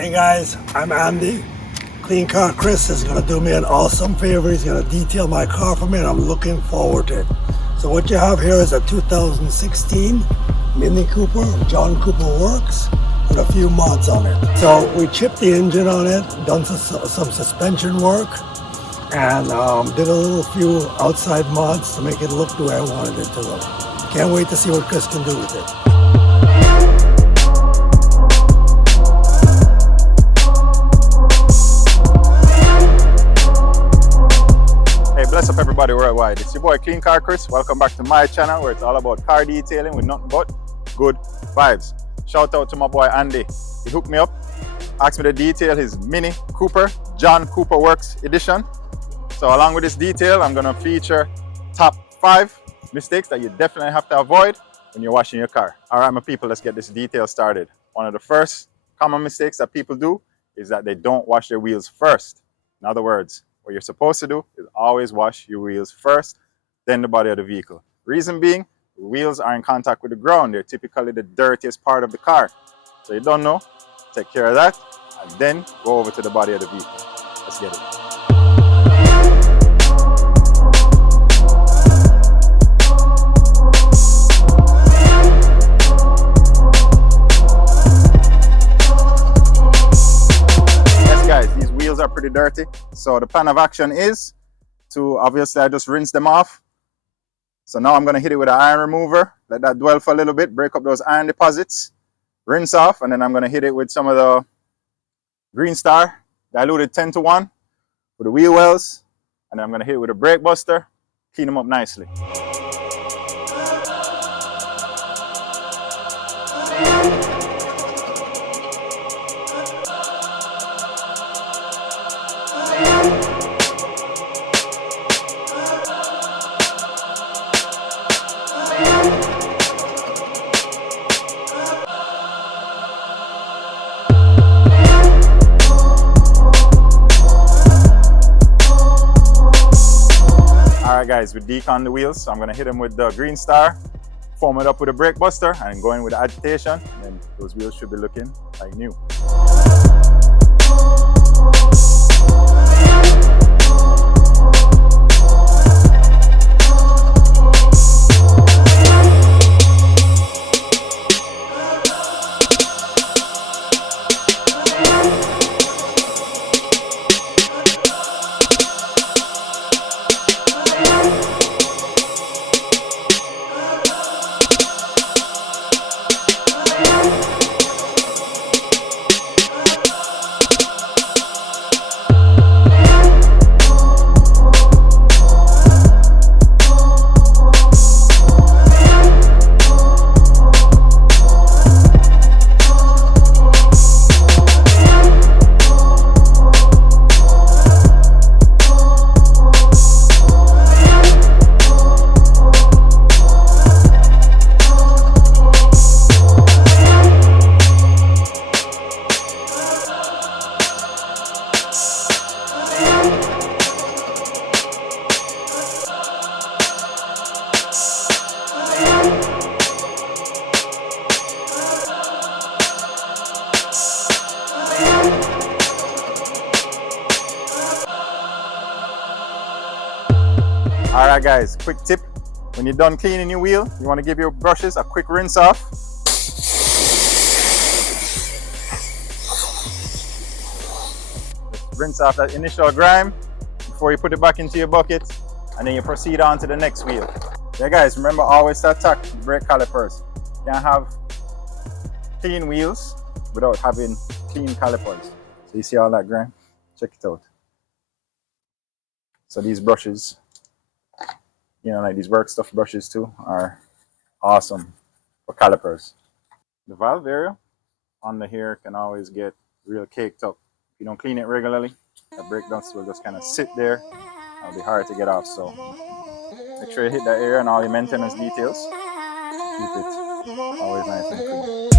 Hey guys, I'm Andy. Clean Car Chris is going to do me an awesome favor. He's going to detail my car for me and I'm looking forward to it. So what you have here is a 2016 Mini Cooper, John Cooper Works, with a few mods on it. So we chipped the engine on it, done some suspension work, and did a little few outside mods to make it look the way I wanted it to look. Can't wait to see what Chris can do with it. Bless up everybody worldwide. It's your boy Clean Car Chris. Welcome back to my channel where it's all about car detailing with nothing but good vibes. Shout out to my boy Andy. He hooked me up, asked me to detail his Mini Cooper, John Cooper Works edition. So along with this detail, I'm gonna feature top 5 mistakes that you definitely have to avoid when you're washing your car. All right, my people, let's get this detail started. One of the first common mistakes that people do is that they don't wash their wheels first. In other words, what you're supposed to do is always wash your wheels first, then the body of the vehicle. Reason being, the wheels are in contact with the ground. They're typically the dirtiest part of the car. So you don't know, take care of that, and then go over to the body of the vehicle. Let's get it. Are pretty dirty, so the plan of action is to obviously I just rinse them off. So now I'm going to hit it with an iron remover, let that dwell for a little bit, break up those iron deposits, rinse off, and then I'm going to hit it with some of the Green Star diluted 10-to-1 with the wheel wells, and then I'm going to hit it with a brake buster, clean them up nicely. Alright guys, we decon the wheels, so I'm going to hit them with the Green Star, foam it up with a brake buster, and go in with the agitation, and then those wheels should be looking like new. Alright guys, quick tip. When you're done cleaning your wheel, you want to give your brushes a quick rinse off. Just rinse off that initial grime before you put it back into your bucket, and then you proceed on to the next wheel. Yeah guys, remember always to attack the brake calipers. You can't have clean wheels without having clean calipers. So you see all that grime? Check it out. So these brushes, you know, like these work stuff brushes too, are awesome for calipers. The valve area under here can always get real caked up. If you don't clean it regularly, the brake dust will just kind of sit there. It'll be hard to get off, so make sure you hit that area and all your maintenance details. Keep it always nice and clean.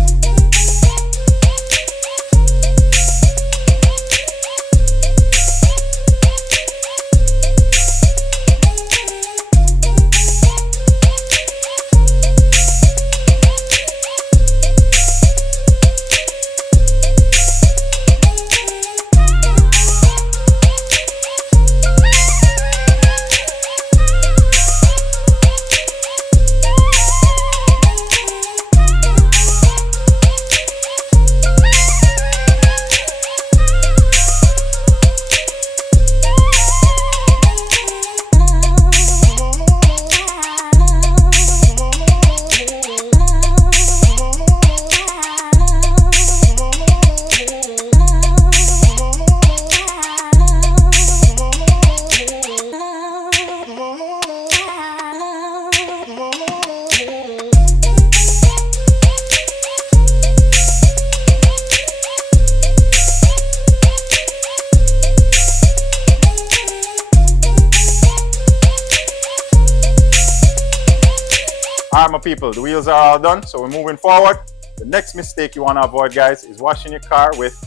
Alright, my people, the wheels are all done, so we're moving forward. The next mistake you want to avoid, guys, is washing your car with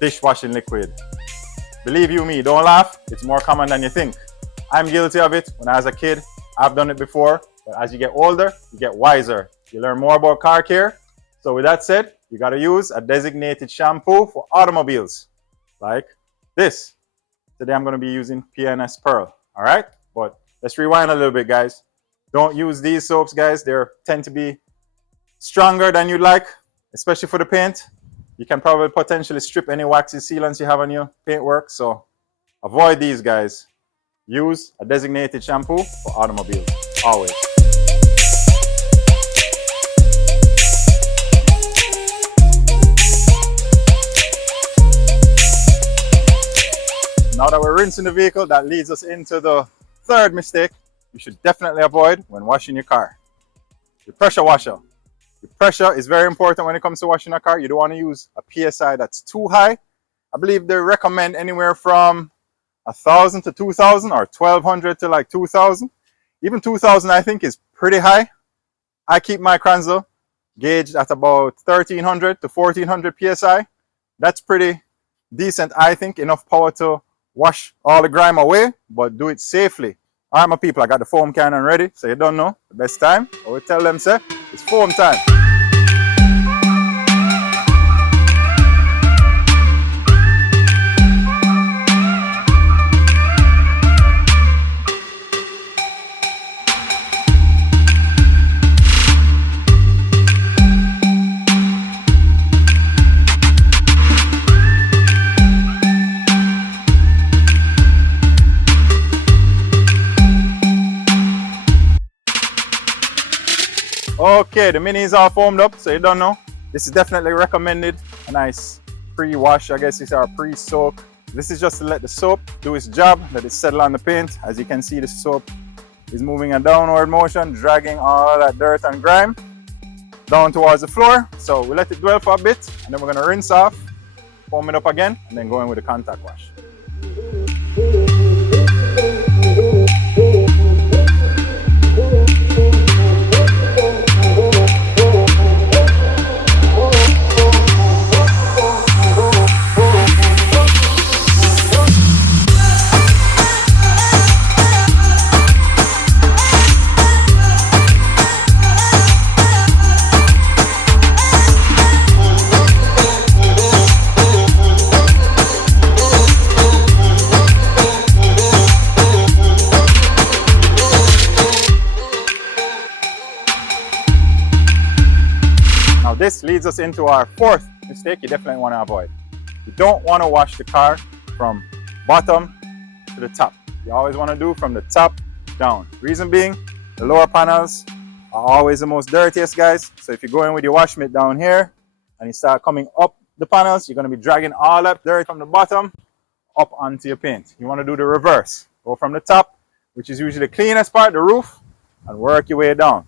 dishwashing liquid. Believe you me, don't laugh, it's more common than you think. I'm guilty of it. When I was a kid, I've done it before, but as you get older, you get wiser. You learn more about car care. So with that said, you got to use a designated shampoo for automobiles, like this. Today I'm going to be using PNS Pearl, all right? But let's rewind a little bit, guys. Don't use these soaps, guys. They tend to be stronger than you'd like, especially for the paint. You can probably potentially strip any waxy sealants you have on your paintwork, so avoid these, guys. Use a designated shampoo for automobiles, always. Now that we're rinsing the vehicle, that leads us into the third mistake you should definitely avoid when washing your car. Your pressure washer. Your pressure is very important when it comes to washing a car. You don't want to use a PSI that's too high. I believe they recommend anywhere from 1,000 to 2,000 or 1,200 to like 2,000. Even 2,000 I think is pretty high. I keep my Kranzel gauged at about 1,300 to 1,400 PSI. That's pretty decent, I think. Enough power to wash all the grime away, but do it safely. All right, my people, I got the foam cannon ready, so you don't know the best time. I will tell them, say, it's foam time. Okay, the mini is all foamed up, so you don't know. This is definitely recommended. A nice pre-wash, I guess it's our pre-soak. This is just to let the soap do its job, let it settle on the paint. As you can see, the soap is moving a downward motion, dragging all that dirt and grime down towards the floor. So we let it dwell for a bit, and then we're gonna rinse off, foam it up again, and then go in with the contact wash. Now this leads us into our fourth mistake you definitely want to avoid. You don't want to wash the car from bottom to the top. You always want to do from the top down. Reason being, the lower panels are always the most dirtiest, guys. So if you go in with your wash mitt down here and you start coming up the panels, you're going to be dragging all that dirt from the bottom up onto your paint. You want to do the reverse. Go from the top, which is usually the cleanest part, the roof, and work your way down.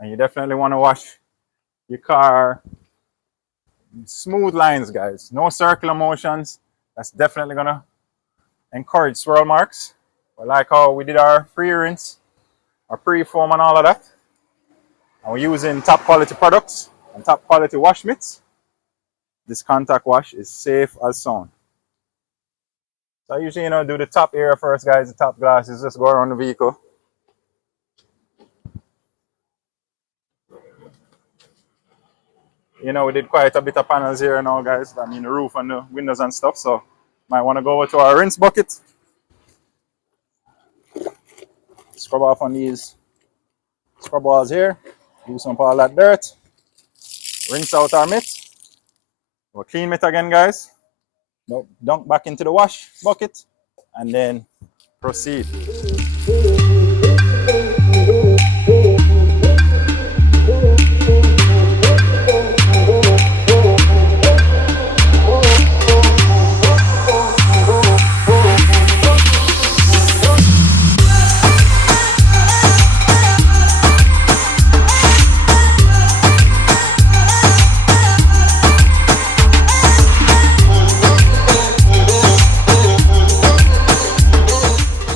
And you definitely want to wash your car smooth lines, guys. No circular motions. That's definitely gonna encourage swirl marks. But like how we did our pre-rinse, our pre-foam and all of that, and we're using top quality products and top quality wash mitts, this contact wash is safe as sound. So I usually, do the top area first, guys. The top glasses, just go around the vehicle. We did quite a bit of panels here now, guys. I mean, the roof and the windows and stuff. So, might want to go over to our rinse bucket. Scrub off on these scrub walls here. Do some of all that dirt. Rinse out our mitt. We'll clean mitt again, guys. Dunk back into the wash bucket. And then proceed.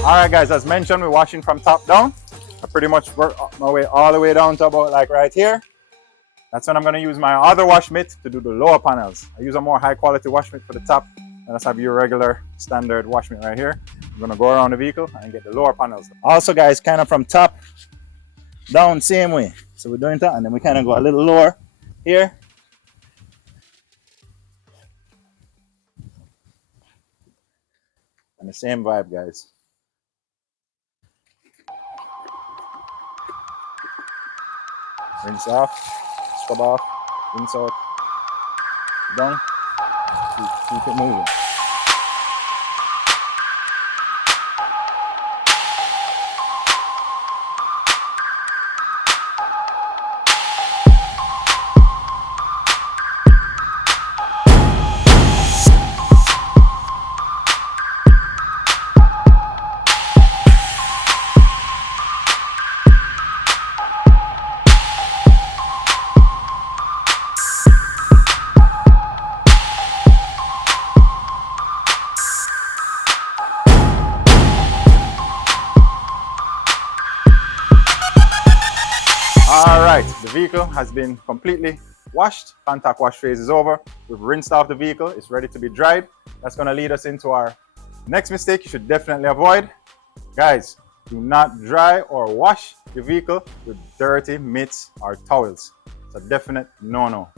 Alright guys, as mentioned, we're washing from top down. I pretty much work my way all the way down to about like right here. That's when I'm going to use my other wash mitt to do the lower panels. I use a more high quality wash mitt for the top, and let's have your regular standard wash mitt right here. I'm going to go around the vehicle and get the lower panels. Also guys, kind of from top down same way. So we're doing that, and then we kind of go a little lower here. And the same vibe, guys. Rinse off, scrub off, rinse out, down, keep it moving. Alright, the vehicle has been completely washed. Contact wash phase is over. We've rinsed off the vehicle. It's ready to be dried. That's going to lead us into our next mistake you should definitely avoid. Guys, do not dry or wash your vehicle with dirty mitts or towels. It's a definite no-no.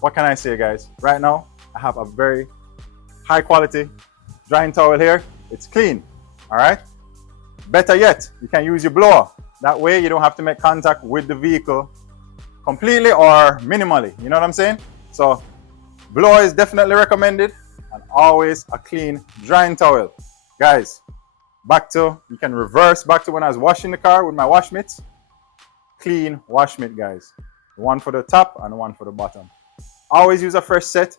What can I say, guys? Right now, I have a very high quality drying towel here. It's clean. Alright? Better yet, you can use your blower. That way you don't have to make contact with the vehicle completely or minimally. You know what I'm saying? So blower is definitely recommended, and always a clean drying towel. Guys, you can reverse back to when I was washing the car with my wash mitts. Clean wash mitt, guys. One for the top and one for the bottom. Always use a fresh set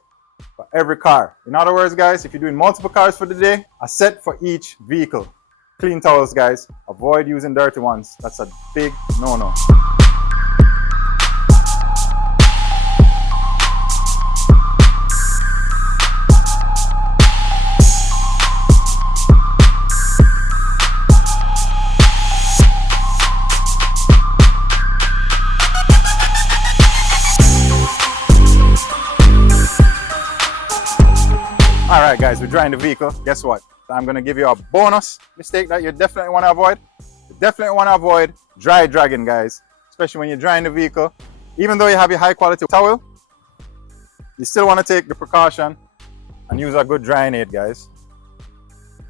for every car. In other words, guys, if you're doing multiple cars for the day, a set for each vehicle. Clean towels, guys. Avoid using dirty ones. That's a big no-no. Alright guys, we're drying the vehicle. Guess what? I'm going to give you a bonus mistake that you definitely want to avoid. You definitely want to avoid dry dragging, guys. Especially when you're drying the vehicle. Even though you have your high quality towel, you still want to take the precaution and use a good drying aid, guys.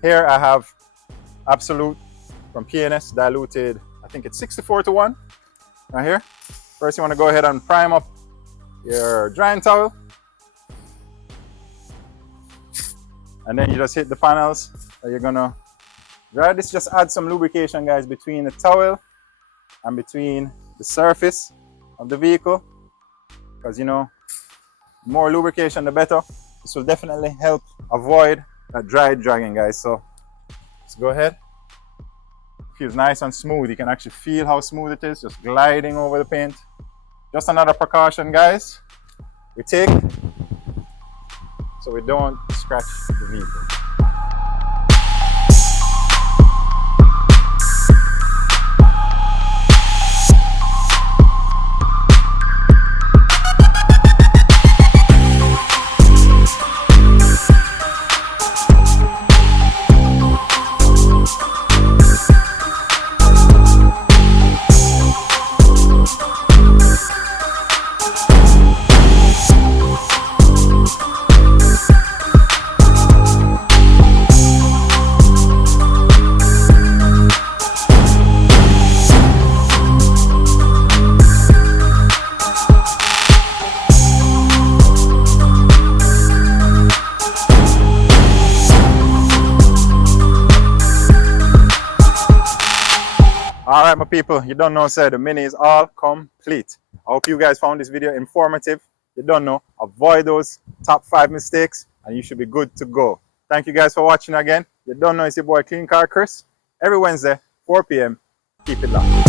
Here I have Absolute from P&S diluted, I think it's 64:1 right here. First you want to go ahead and prime up your drying towel. And then you just hit the panels that you're gonna dry. This just adds some lubrication, guys, between the towel and between the surface of the vehicle. Because, you know, more lubrication, the better. This will definitely help avoid that dry dragging, guys. So let's go ahead. It feels nice and smooth. You can actually feel how smooth it is, just gliding over the paint. Just another precaution, guys, we take so we don't scratch the vehicle. Alright my people, you don't know, sir, the mini is all complete. I hope you guys found this video informative. You don't know, avoid those top 5 mistakes and you should be good to go. Thank you guys for watching again. You don't know, it's your boy Clean Car Chris. Every Wednesday, 4 p.m. Keep it locked.